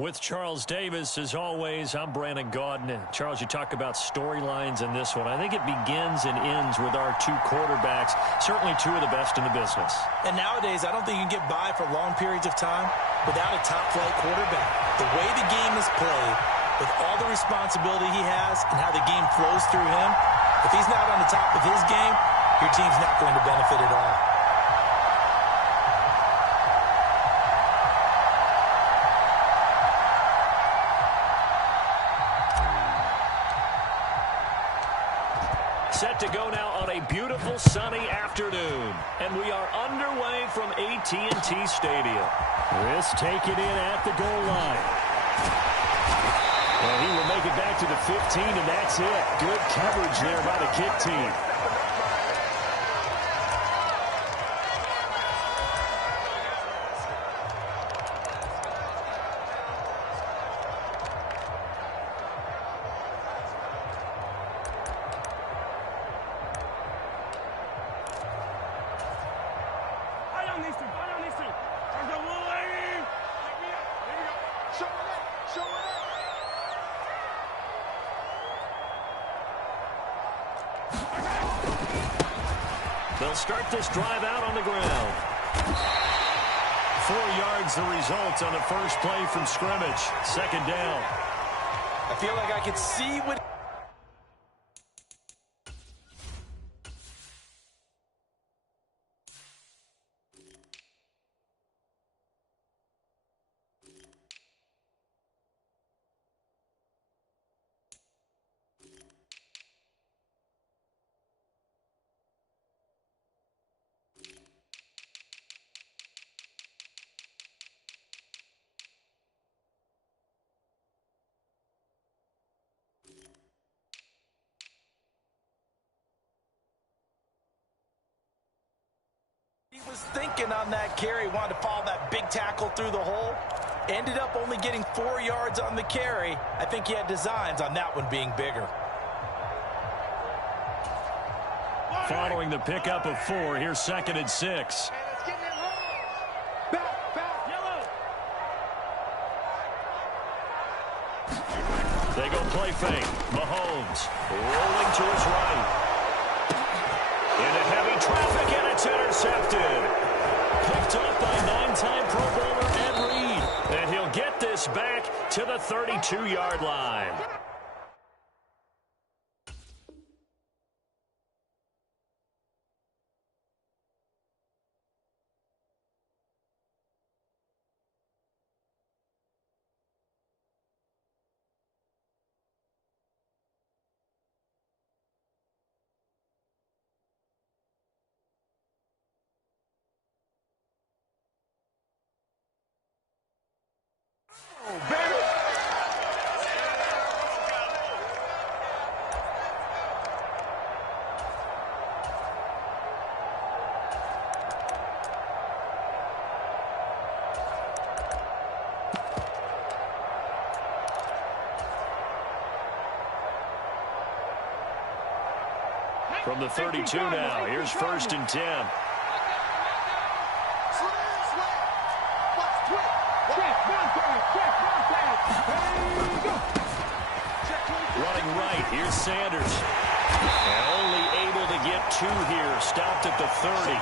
With Charles Davis, as always, I'm Brandon Gaudin. Charles, you talk about storylines in this one. I think it begins and ends with our two quarterbacks, certainly two of the best in the business. And nowadays, I don't think you can get by for long periods of time without a top-flight quarterback. The way the game is played, with all the responsibility he has and how the game flows through him, if he's not on the top of his game, your team's not going to benefit at all. Set to go now on a beautiful sunny afternoon. And we are underway from AT&T Stadium. This taken in at the goal line. Well, he will make it back to the 15, and that's it. Good coverage there by the kick team. They'll start this drive out on the ground. 4 yards the result on the first play from scrimmage. Second down. I feel like I could see what... He was thinking on that carry, wanted to follow that big tackle through the hole. Ended up only getting 4 yards on the carry. I think he had designs on that one being bigger. Following the pickup of 4, here's 2nd and 6. They go play fake. Mahomes rolling to his right. Into heavy traffic, and it's intercepted. Picked up by 9-time Pro Bowler Ed Reed. And he'll get this back to the 32-yard line. From the 32 now, here's 1st and 10. Running right, here's Sanders. And only able to get 2 here, stopped at the 30.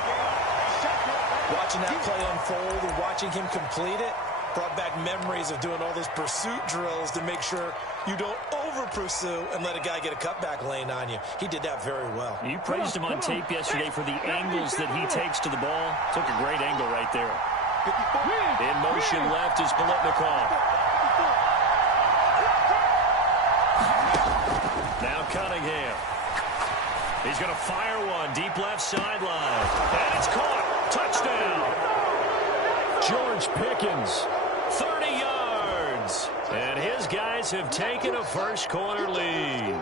Watching that play unfold and watching him complete it brought back memories of doing all those pursuit drills to make sure you don't over-pursue and let a guy get a cutback lane on you. He did that very well. You praised him on tape yesterday for the angles that he takes to the ball. Took a great angle right there. In motion left is Biletnikoff. Now Cunningham. He's going to fire one deep left sideline. And it's caught. Touchdown. George Pickens, 30 yards. And his guys have taken a first-quarter lead.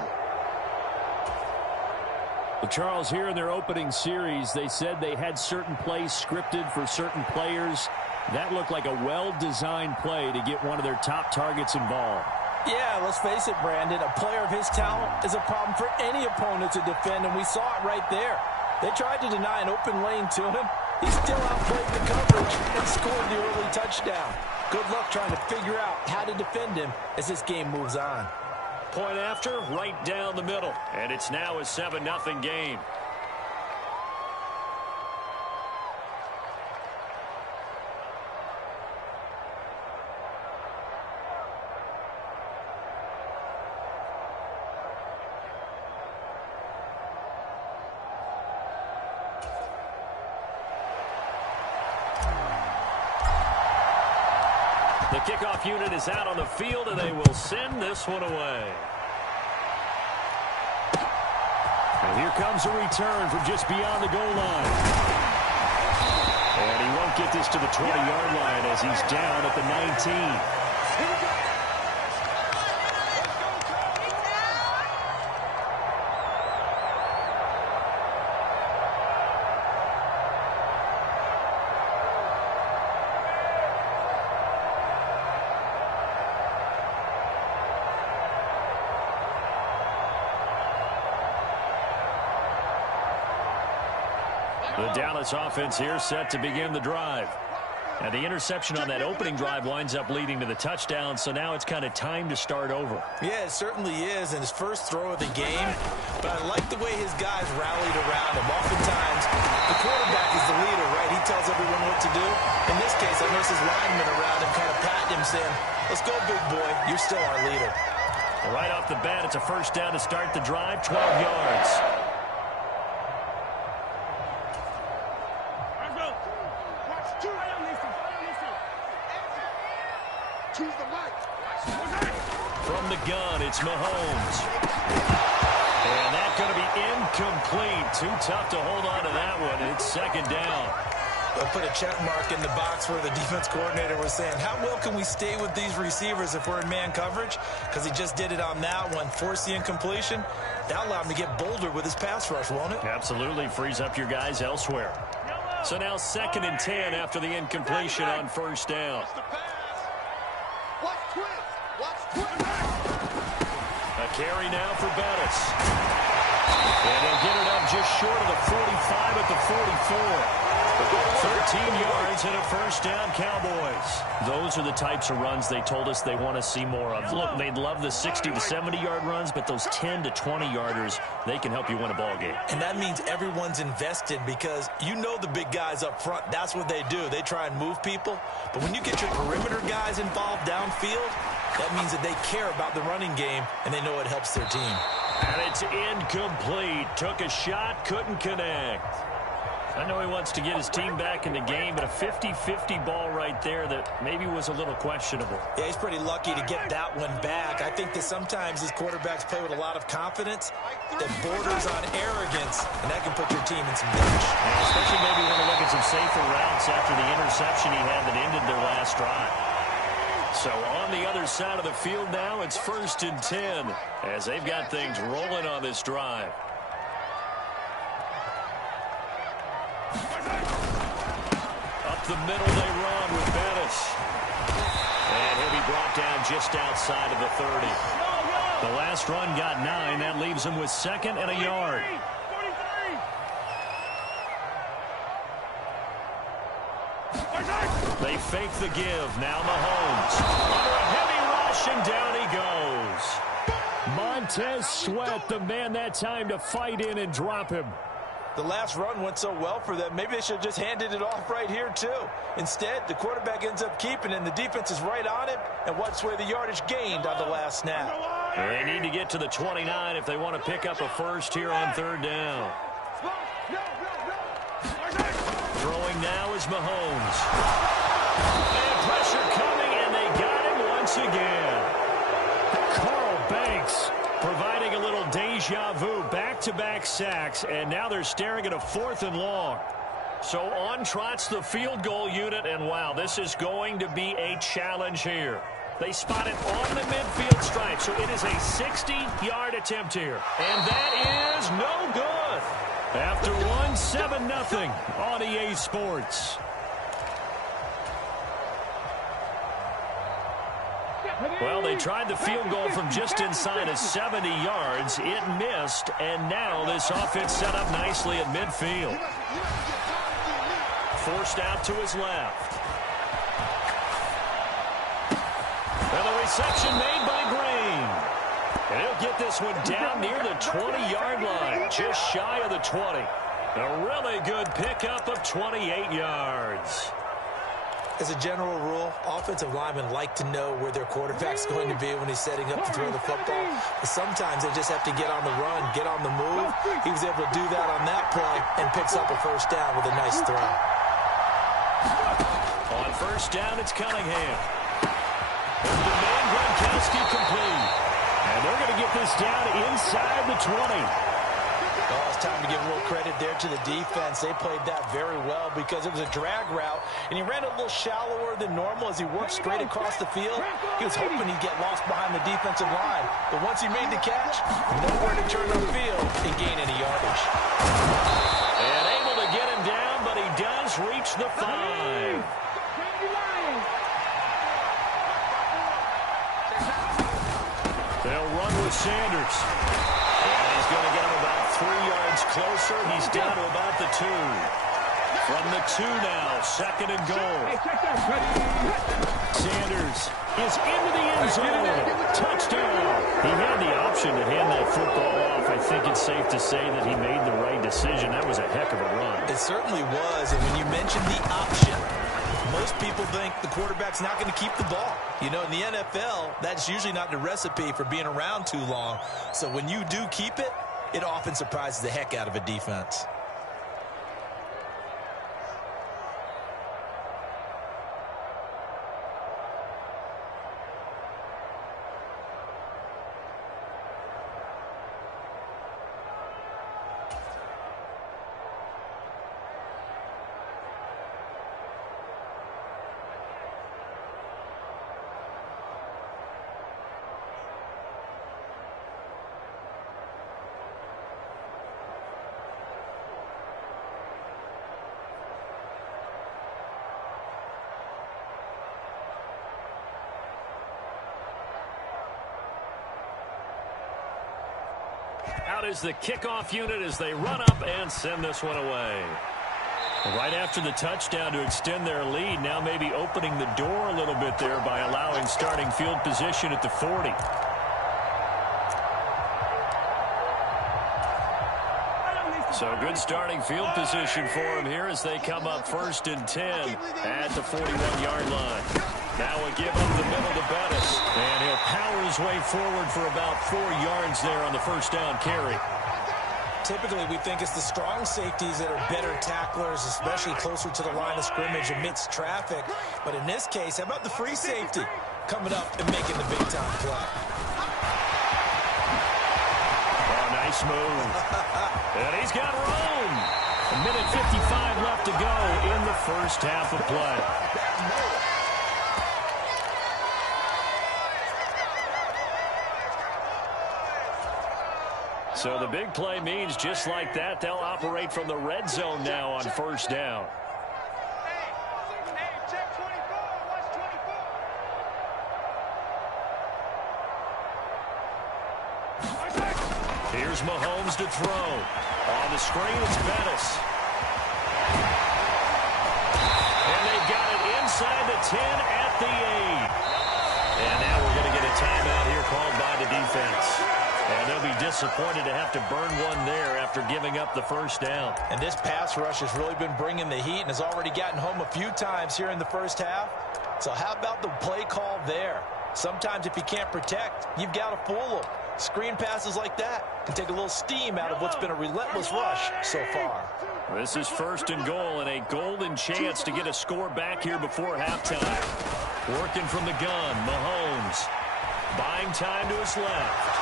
Well, Charles, here in their opening series, they said they had certain plays scripted for certain players. That looked like a well-designed play to get one of their top targets involved. Yeah, let's face it, Brandon. A player of his talent is a problem for any opponent to defend, and we saw it right there. They tried to deny an open lane to him. He still outplayed the coverage and scored the early touchdown. Good luck trying to figure out how to defend him as this game moves on. Point after, right down the middle. And it's now a 7-0 game. The kickoff unit is out on the field, and they will send this one away. And here comes a return from just beyond the goal line. And he won't get this to the 20-yard line as he's down at the 19. The Dallas offense here set to begin the drive. And the interception on that opening drive winds up leading to the touchdown, so now it's kind of time to start over. Yeah, it certainly is in his first throw of the game. But I like the way his guys rallied around him. Oftentimes, the quarterback is the leader, right? He tells everyone what to do. In this case, I noticed his linemen around him kind of patting him, saying, "Let's go, big boy. You're still our leader." Well, right off the bat, it's a first down to start the drive, 12 yards. From the gun, it's Mahomes. And that's going to be incomplete. Too tough to hold on to that one. It's second down. They'll put a check mark in the box where the defense coordinator was saying, how well can we stay with these receivers if we're in man coverage? Because he just did it on that one, forced the incompletion. That'll allow him to get bolder with his pass rush, won't it? Absolutely. Frees up your guys elsewhere. So now 2nd and 10 after the incompletion on first down. A carry now for Bettis. And he'll get it up just short of the 45 at the 44. 13 yards and a first down, Cowboys. Those are the types of runs they told us they want to see more of. Look, they'd love the 60 to 70-yard runs, but those 10 to 20-yarders, they can help you win a ball game. And that means everyone's invested because you know the big guys up front. That's what they do. They try and move people. But when you get your perimeter guys involved downfield, that means that they care about the running game, and they know it helps their team. And it's incomplete. Took a shot, couldn't connect. I know he wants to get his team back in the game, but a 50-50 ball right there that maybe was a little questionable. Yeah, he's pretty lucky to get that one back. I think that sometimes these quarterbacks play with a lot of confidence that borders on arrogance, and that can put your team in some damage. Yeah, especially maybe want to look at some safer routes after the interception he had that ended their last drive. So on the other side of the field now, it's 1st and 10 as they've got things rolling on this drive. Up the middle they run with Bettis. And he'll be brought down just outside of the 30. The last run got 9. That leaves him with 2nd and a yard. They fake the give. Now Mahomes. Under a heavy rush, and down he goes. Montez Sweat, the man that time to fight in and drop him. The last run went so well for them. Maybe they should have just handed it off right here, too. Instead, the quarterback ends up keeping it, and the defense is right on him and wipes away the yardage gained on the last snap. They need to get to the 29 if they want to pick up a first here on 3rd down. Throwing now is Mahomes. And pressure coming, and they got him once again. Carl Banks providing a little deja vu, back-to-back sacks, and now they're staring at a 4th and long. So on trots the field goal unit, and wow, this is going to be a challenge here. They spot it on the midfield stripe, so it is a 60-yard attempt here. And that is no good. After one, 7-0 on EA Sports. Well, they tried the field goal from just inside of 70 yards. It missed, and now this offense set up nicely at midfield. Forced out to his left. Interception made by Green. And he'll get this one down near the 20-yard line, just shy of the 20. A really good pickup of 28 yards. As a general rule, offensive linemen like to know where their quarterback's going to be when he's setting up to throw the football. But sometimes they just have to get on the run, get on the move. He was able to do that on that play and picks up a first down with a nice throw. On first down, it's Cunningham. The man Gronkowski complete. And they're going to get this down inside the 20. Well, it's time to give a little credit there to the defense. They played that very well because it was a drag route, and he ran a little shallower than normal as he worked straight across the field. He was hoping he'd get lost behind the defensive line, but once he made the catch, nowhere to turn upfield and gain any yardage. And able to get him down, but he does reach the 5. They'll run with Sanders. And he's going to get him about 3 yards closer. He's down to about the 2. From the 2 now, second and goal. Sanders is into the end zone. Touchdown. He had the option to hand that football off. I think it's safe to say that he made the right decision. That was a heck of a run. It certainly was, and when you mentioned the option, most people think the quarterback's not going to keep the ball. You know, in the NFL, that's usually not the recipe for being around too long. So when you do keep it, it often surprises the heck out of a defense. Out is the kickoff unit as they run up and send this one away. Right after the touchdown to extend their lead, now maybe opening the door a little bit there by allowing starting field position at the 40. So good starting field position for him here as they come up 1st and 10 at the 41-yard line. Now a give up the middle to Bettis, and he'll power his way forward for about 4 yards there on the first down carry. Typically, we think it's the strong safeties that are better tacklers, especially closer to the line of scrimmage amidst traffic. But in this case, how about the free safety coming up and making the big-time play? Oh, nice move. And he's got room. 1:55 left to go in the first half of play. So the big play means just like that, they'll operate from the red zone now on first down. Here's Mahomes to throw. On the screen, it's Bettis. And they've got it inside the 10 at the 8. And now we're going to get a timeout here called by the defense. And they'll be disappointed to have to burn one there after giving up the first down. And this pass rush has really been bringing the heat and has already gotten home a few times here in the first half. So how about the play call there? Sometimes if you can't protect, you've got to fool them. Screen passes like that can take a little steam out of what's been a relentless rush so far. This is 1st and goal and a golden chance to get a score back here before halftime. Working from the gun, Mahomes. Buying time to his left.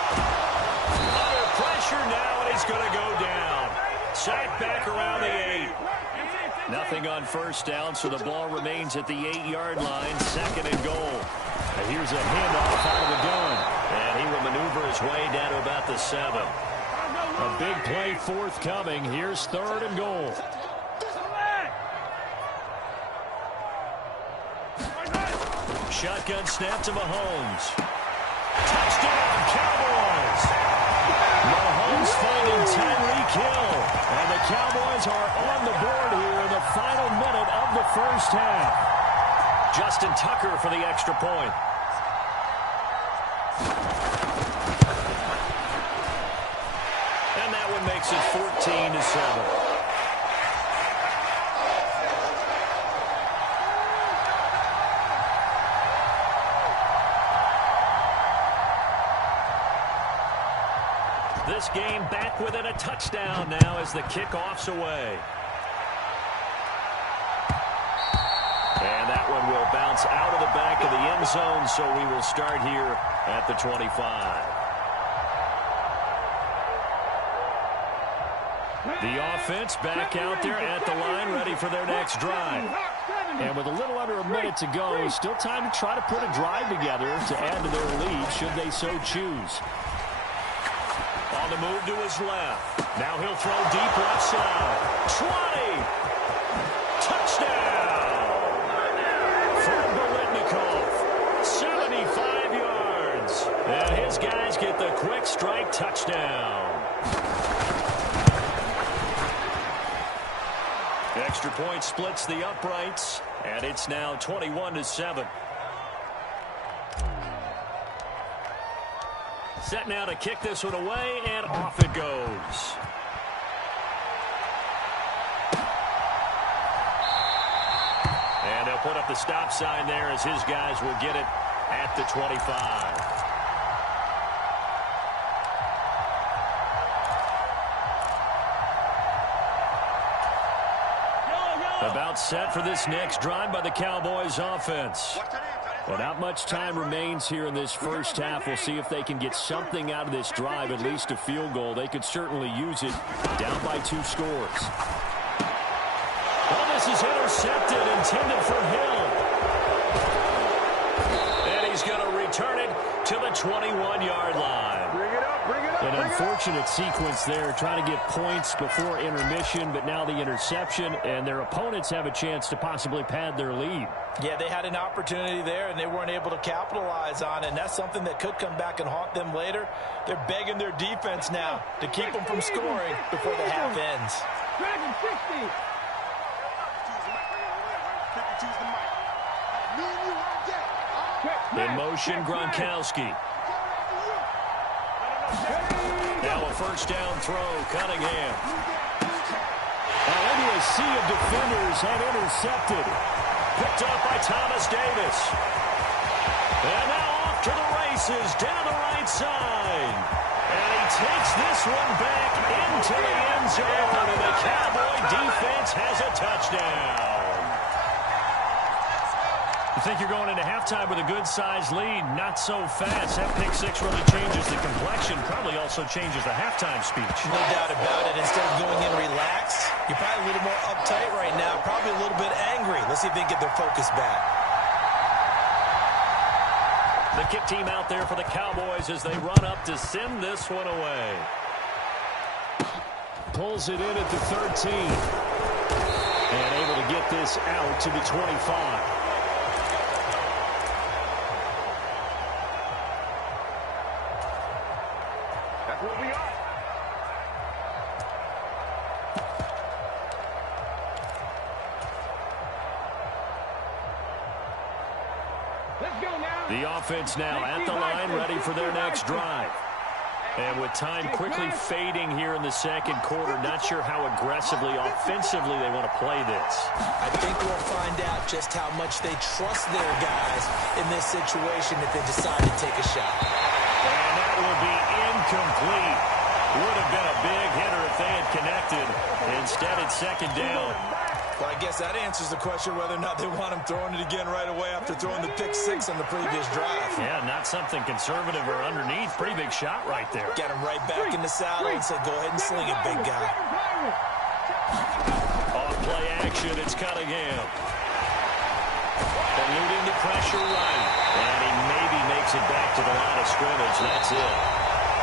Under pressure now, and he's going to go down. Sacked back around the 8. Nothing on first down, so the ball remains at the 8-yard line, 2nd and goal. And here's a handoff out of the gun. And he will maneuver his way down to about the 7. A big play forthcoming. Here's 3rd and goal. Shotgun snap to Mahomes. Touchdown, Cowboys! Mahomes finding Tyreek Hill. And the Cowboys are on the board here in the final minute of the first half. Justin Tucker for the extra point. makes it 14-7. This game back within a touchdown now as the kickoff's away. And that one will bounce out of the back of the end zone, so we will start here at the 25. The offense back out there at the line, ready for their next drive. And with a little under a minute to go, still time to try to put a drive together to add to their lead should they so choose. On the move to his left. Now he'll throw deep left side. 20. Touchdown. From Bolitnikov. 75 yards. And his guys get the quick strike touchdown. Extra point splits the uprights. And it's now 21-7. Set now to kick this one away, and off it goes. And they'll put up the stop sign there as his guys will get it at the 25. About set for this next drive by the Cowboys offense. Well, not much time remains here in this first half. We'll see if they can get something out of this drive, at least a field goal. They could certainly use it, down by 2 scores. Well, this is intercepted, intended for Hill. And he's going to return it to the 21-yard line. Bring it up, bring it up. An unfortunate sequence there, trying to get points before intermission, but now the interception, and their opponents have a chance to possibly pad their lead. Yeah, they had an opportunity there, and they weren't able to capitalize on it, and that's something that could come back and haunt them later. They're begging their defense now to keep them from scoring before the half ends. In motion, Gronkowski. Now a first down throw, Cunningham. Into a sea of defenders and intercepted. Picked up by Thomas Davis. And now off to the races, down the right side. And he takes this one back into the end zone, and the Cowboy defense has a touchdown. You think you're going into halftime with a good-sized lead, not so fast. That pick six really changes the complexion, probably also changes the halftime speech. No doubt about it. Instead of going in relaxed, you're probably a little more uptight right now, probably a little bit angry. Let's see if they can get their focus back. The kick team out there for the Cowboys as they run up to send this one away. Pulls it in at the 13. And able to get this out to the 25. The offense now at the line, ready for their next drive. And with time quickly fading here in the second quarter, not sure how aggressively, offensively they want to play this. I think we'll find out just how much they trust their guys in this situation if they decide to take a shot. And that will be incomplete. Would have been a big hitter if they had connected. Instead, it's second down. Well, I guess that answers the question whether or not they want him throwing it again right away after throwing the pick six on the previous drive. Yeah, not something conservative or underneath. Pretty big shot right there. Got him right back in the saddle and said, go ahead and sling it, big guy. Off play action, it's Cunningham. Eluding the pressure right. And he maybe makes it back to the line of scrimmage. That's it.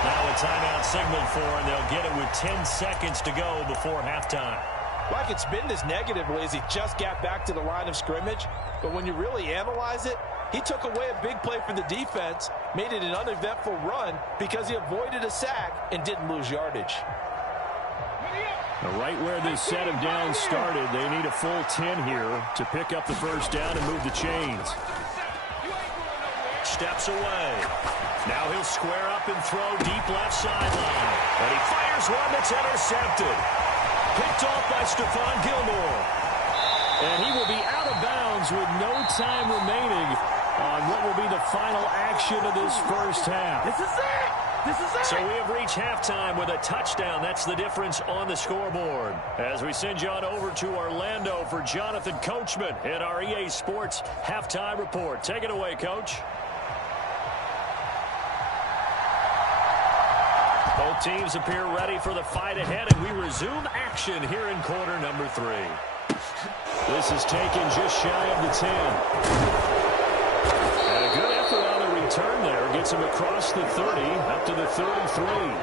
Now a timeout signaled for, and they'll get it with 10 seconds to go before halftime. Well, I could spin this negatively as he just got back to the line of scrimmage. But when you really analyze it, he took away a big play for the defense, made it an uneventful run because he avoided a sack and didn't lose yardage. Right where this set of downs started, they need a full 10 here to pick up the first down and move the chains. steps away. Now he'll square up and throw deep left sideline. And he fires one that's intercepted. Picked off by Stephon Gilmore. And he will be out of bounds with no time remaining on what will be the final action of this first half. This is it! This is it! So we have reached halftime with a touchdown. That's the difference on the scoreboard. As we send you on over to Orlando for Jonathan Coachman in our EA Sports Halftime Report. Take it away, Coach. Both teams appear ready for the fight ahead, and we resume action here in quarter number 3. This is taken just shy of the 10. And a good effort on the return there. Gets him across the 30, up to the 33.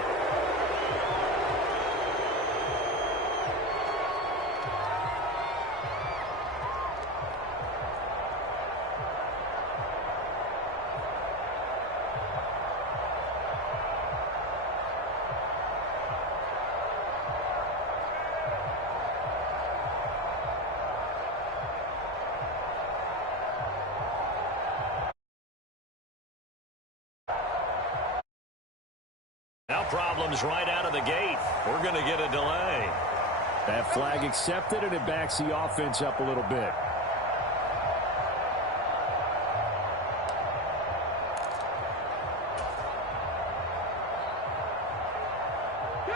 Now problems right out of the gate. We're going to get a delay. That flag accepted, and it backs the offense up a little bit.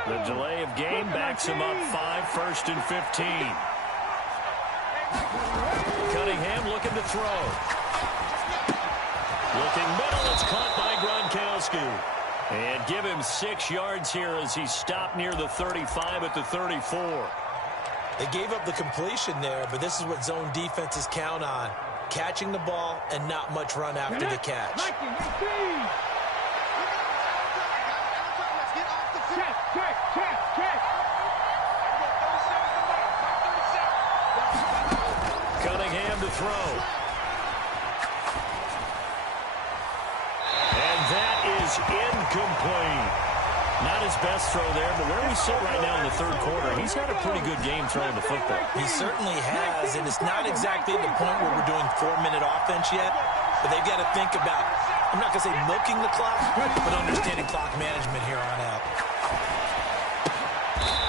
The delay of game backs him up 5, first and 15. Cunningham looking to throw. Looking middle, it's caught by Gronkowski. And give him 6 yards here as he stopped near the 35 at the 34. They gave up the completion there, but this is what zone defenses count on. Catching the ball and not much run after the catch. Cunningham to throw. That is incomplete. Not his best throw there, but where we sit right now in the third quarter, he's had a pretty good game throwing the football. He certainly has, and it's not exactly the point where we're doing 4-minute offense yet, but they've got to think about, I'm not going to say milking the clock, but understanding clock management here on out.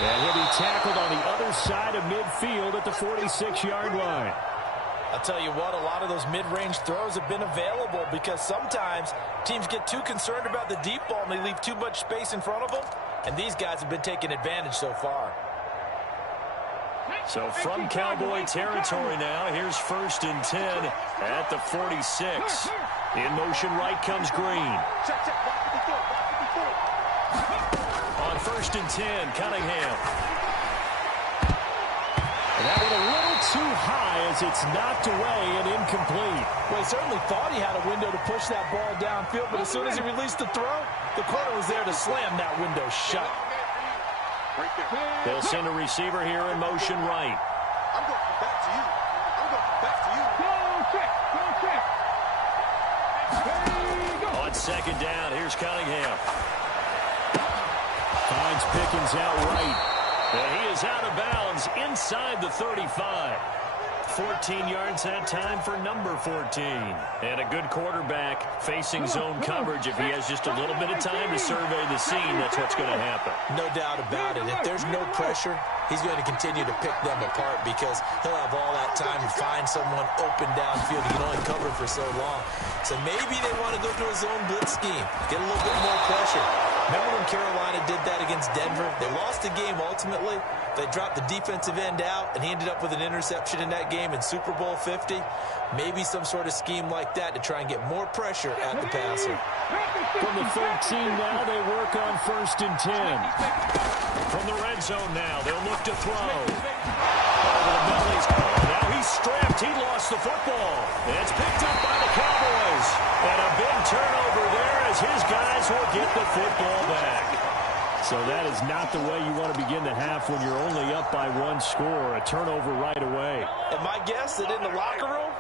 And he'll be tackled on the other side of midfield at the 46-yard line. I'll tell you what, a lot of those mid-range throws have been available because sometimes teams get too concerned about the deep ball and they leave too much space in front of them, and these guys have been taking advantage so far. So from Cowboy territory now, here's first and 10 at the 46. In motion right comes Green. On first and 10, Cunningham. And that one a little too high as it's knocked away and incomplete. Well, he certainly thought he had a window to push that ball downfield, but as soon as he released the throw, the corner was there to slam that window shut. They'll send a receiver here in motion right. I'm going back to you. I'm going back to you. Go check. Go check. On second down, here's Cunningham. Finds Pickens out right. And he is out of bounds inside the 35. 14 yards that time for number 14. And a good quarterback facing zone coverage. If he has just a little bit of time to survey the scene, that's what's going to happen. No doubt about it. If there's no pressure, he's going to continue to pick them apart because he'll have all that time to find someone open downfield. He can only cover for so long. So maybe they want to go to a zone blitz scheme, get a little bit more pressure. Remember when Carolina did that against Denver? They lost the game ultimately. They dropped the defensive end out, and he ended up with an interception in that game in Super Bowl 50. Maybe some sort of scheme like that to try and get more pressure at the passer. From the 13 now, they work on first and 10. From the red zone now, they'll look to throw. Over the bellies. Now he's stripped. He lost the football. It's picked up by the Cowboys. And a big turnover there as his guys will get the football back. So that is not the way you want to begin the half when you're only up by one score. A turnover right away. And my guess that in the locker room,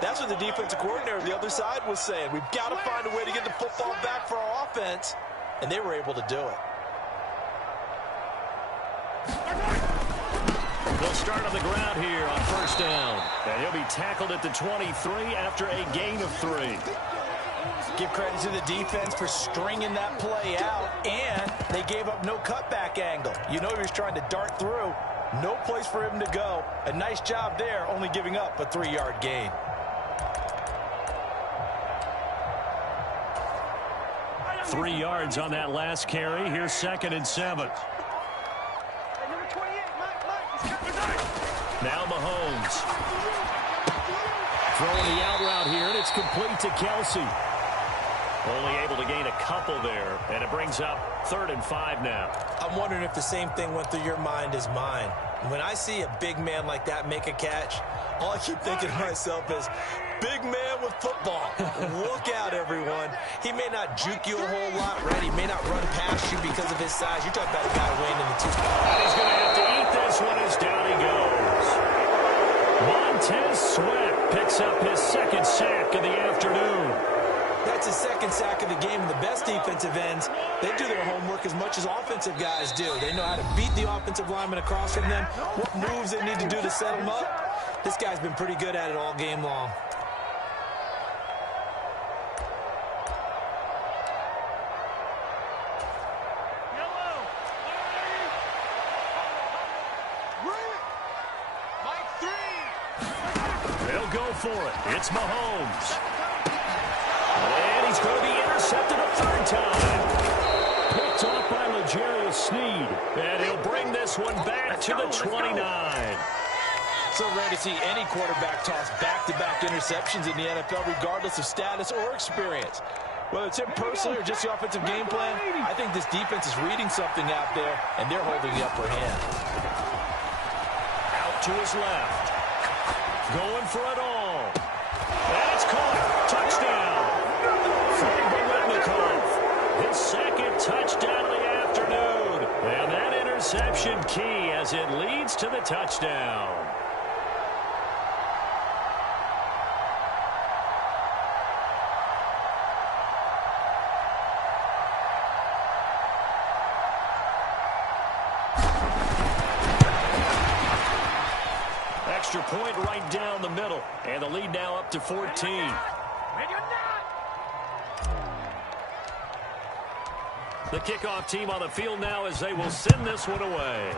that's what the defensive coordinator on the other side was saying. We've got to find a way to get the football back for our offense. And they were able to do it. They'll start on the ground here on first down. And he'll be tackled at the 23 after a gain of 3. Give credit to the defense for stringing that play out, and they gave up no cutback angle. You know he was trying to dart through. No place for him to go. A nice job there, only giving up a 3-yard gain. Three yards on that last carry. Here's 2nd and 7. Now Mahomes. Throwing the out route here, and it's complete to Kelsey. Only able to gain a couple there, and it brings up 3rd and 5 now. I'm wondering if the same thing went through your mind as mine. When I see a big man like that make a catch, all I keep thinking to myself is, big man with football. Look out, everyone. He may not juke you a whole lot, right? He may not run past you because of his size. You're talking about a guy weighing in the 2. And he's going to have to eat this one as down he goes. Montez Sweat picks up his 2nd sack of the afternoon. That's his 2nd sack of the game. And the best defensive ends, they do their homework as much as offensive guys do. They know how to beat the offensive lineman across from them, what moves they need to do to set them up. This guy's been pretty good at it all game long. They'll go for it. It's Mahomes. And he's going to be intercepted a 3rd time. Picked off by L'Jarius Sneed. And he'll bring this one back to the 29. So rare to see any quarterback toss back-to-back interceptions in the NFL, regardless of status or experience. Whether it's him personally or just the offensive game plan, I think this defense is reading something out there, and they're holding the upper hand. Out to his left. Going for it all. And it's caught. Touchdown. His 2nd touchdown of the afternoon. And that interception key as it leads to the touchdown. Extra point right down the middle. And the lead now up to 14. The kickoff team on the field now as they will send this one away.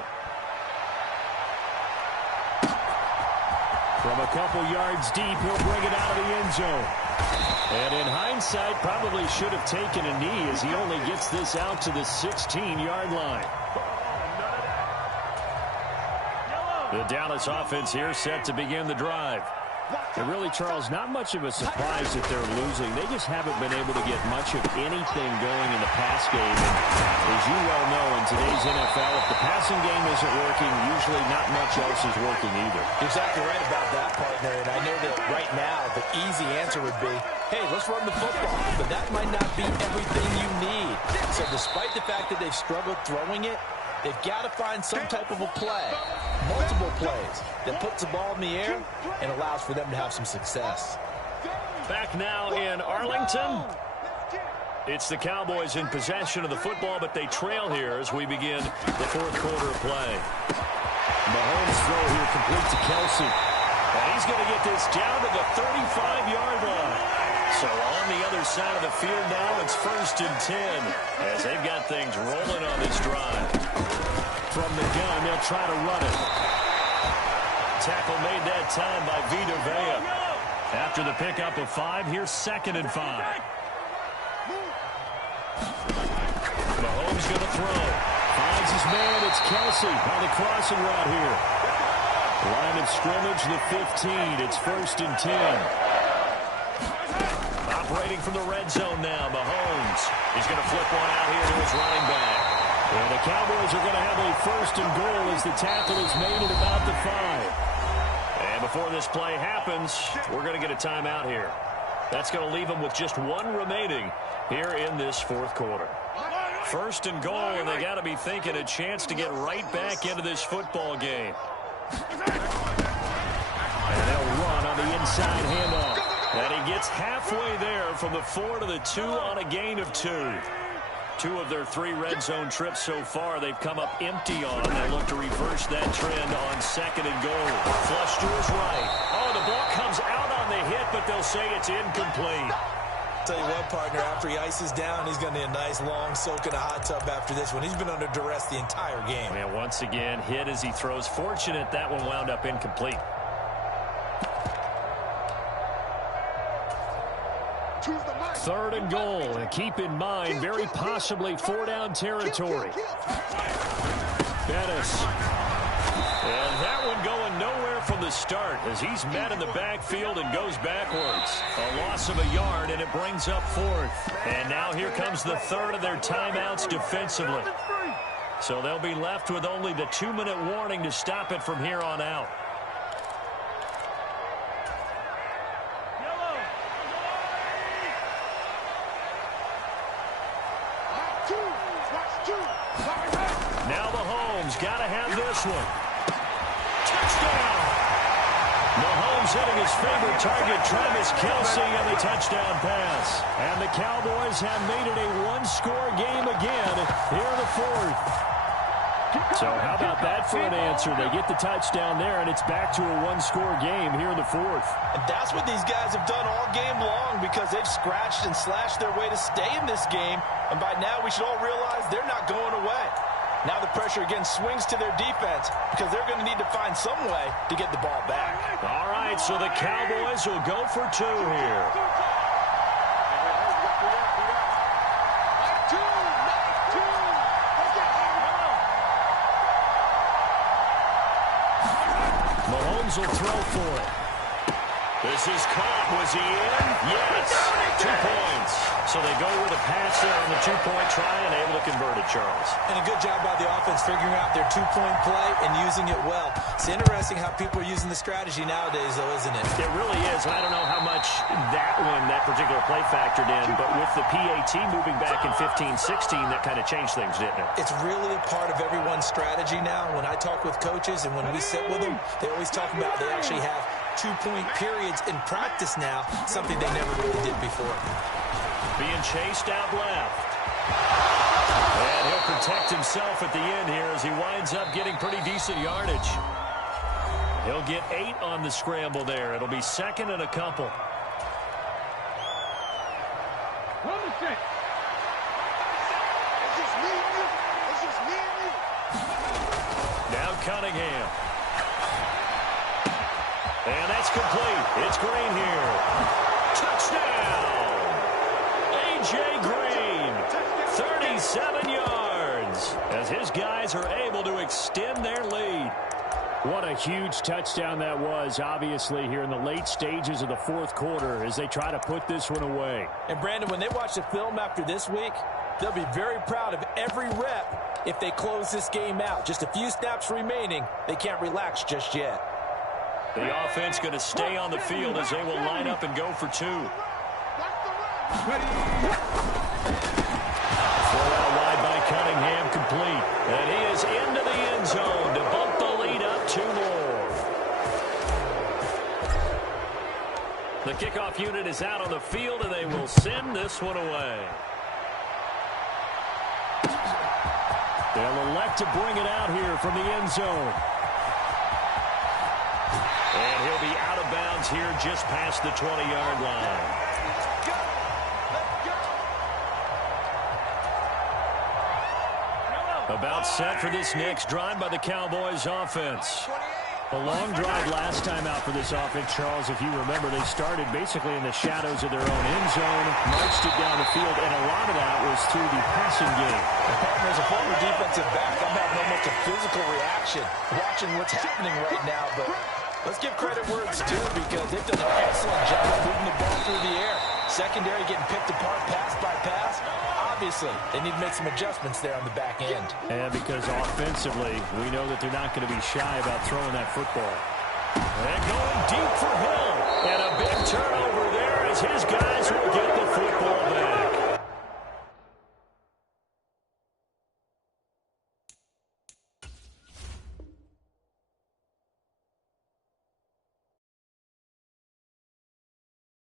From a couple yards deep, he'll bring it out of the end zone. And in hindsight, probably should have taken a knee as he only gets this out to the 16-yard line. The Dallas offense here set to begin the drive. And really, Charles, not much of a surprise that they're losing. They just haven't been able to get much of anything going in the pass game. And as you well know, in today's NFL, if the passing game isn't working, usually not much else is working either. You're exactly right about that, partner. And I know that right now the easy answer would be, hey, let's run the football. But that might not be everything you need. So despite the fact that they've struggled throwing it, they've got to find some type of a play, multiple plays, that puts the ball in the air and allows for them to have some success. Back now in Arlington. It's the Cowboys in possession of the football, but they trail here as we begin the 4th quarter of play. Mahomes throw here complete to Kelsey. And he's going to get this down to the 35-yard line. So on the other side of the field now, it's 1st and 10 as they've got things rolling on this drive. From the gun, they'll try to run it. Tackle made that time by Vita Vea. After the pickup of 5, here's 2nd and 5. Mahomes going to throw. Finds his man. It's Kelsey on the crossing route here. Line of scrimmage, the 15. It's 1st and 10. Operating from the red zone now, Mahomes. He's going to flip one out here to his running back. And the Cowboys are going to have a 1st and goal as the tackle is made at about the 5. And before this play happens, we're going to get a timeout here. That's going to leave them with just 1 remaining here in this 4th quarter. 1st and goal, and they got to be thinking a chance to get right back into this football game. And they'll run on the inside handoff. And he gets halfway there from the 4 to the 2 on a gain of 2. 2 of their 3 red zone trips so far they've come up empty on. They look to reverse that trend on 2nd and goal. Flush to his right. Oh, the ball comes out on the hit, but they'll say it's incomplete. tell you what, partner, after he ices down, he's going to need a nice long soak in a hot tub after this one. He's been under duress the entire game. And once again, hit as he throws. Fortunate that one wound up incomplete. Third and goal, and keep in mind, very possibly four-down territory. Bettis. And that one going nowhere from the start as he's met in the backfield and goes backwards. A loss of a yard, and it brings up fourth. And now here comes the third of their timeouts defensively. So they'll be left with only the 2-minute warning to stop it from here on out. Now Mahomes got to have this one. Touchdown! Mahomes hitting his favorite target, Travis Kelce, and the touchdown pass. And the Cowboys have made it a one-score game again here in the fourth. So how about that for an answer? They get the touchdown there, and it's back to a one-score game here in the fourth. And that's what these guys have done all game long because they've scratched and slashed their way to stay in this game. And by now we should all realize they're not going away. Now the pressure again swings to their defense because they're going to need to find some way to get the ball back. All right, so the Cowboys will go for two here. Mahomes will throw for it. This is caught. Was he in? Yes. 2 points. So they go with a pass there on the two-point try and able to convert it, Charles. And a good job by the offense figuring out their two-point play and using it well. It's interesting how people are using the strategy nowadays, though, isn't it? It really is. And I don't know how much that particular play factored in, but with the PAT moving back in 15-16, that kind of changed things, didn't it? It's really a part of everyone's strategy now. When I talk with coaches and when we sit with them, they always talk about they actually have two-point periods in practice now, something they never really did before. Being chased out left. And he'll protect himself at the end here as he winds up getting pretty decent yardage. He'll get 8 on the scramble there. It'll be second and a couple. Now Cunningham. And that's complete. It's Green here. Touchdown! A.J. Green, 37 yards, as his guys are able to extend their lead. What a huge touchdown that was, obviously, here in the late stages of the fourth quarter as they try to put this one away. And, Brandon, when they watch the film after this week, they'll be very proud of every rep if they close this game out. Just a few snaps remaining. They can't relax just yet. The offense going to stay on the field as they will line up and go for two. Throw out wide by Cunningham, complete. And he is into the end zone to bump the lead up 2 more. The kickoff unit is out on the field, and they will send this one away. They'll elect to bring it out here from the end zone. And he'll be out of bounds here just past the 20-yard line. About set for this next drive by the Cowboys offense. A long drive last time out for this offense, Charles. If you remember, they started basically in the shadows of their own end zone, marched it down the field, and a lot of that was through the passing game. As a former defensive back, I'm having almost a physical reaction watching what's happening right now, but let's give credit where it's due because they've done an excellent job of moving the ball through the air. Secondary getting picked apart pass by pass. Obviously, they need to make some adjustments there on the back end. And because offensively, we know that they're not going to be shy about throwing that football. And going deep for Hill. And a big turnover there as his guys will get the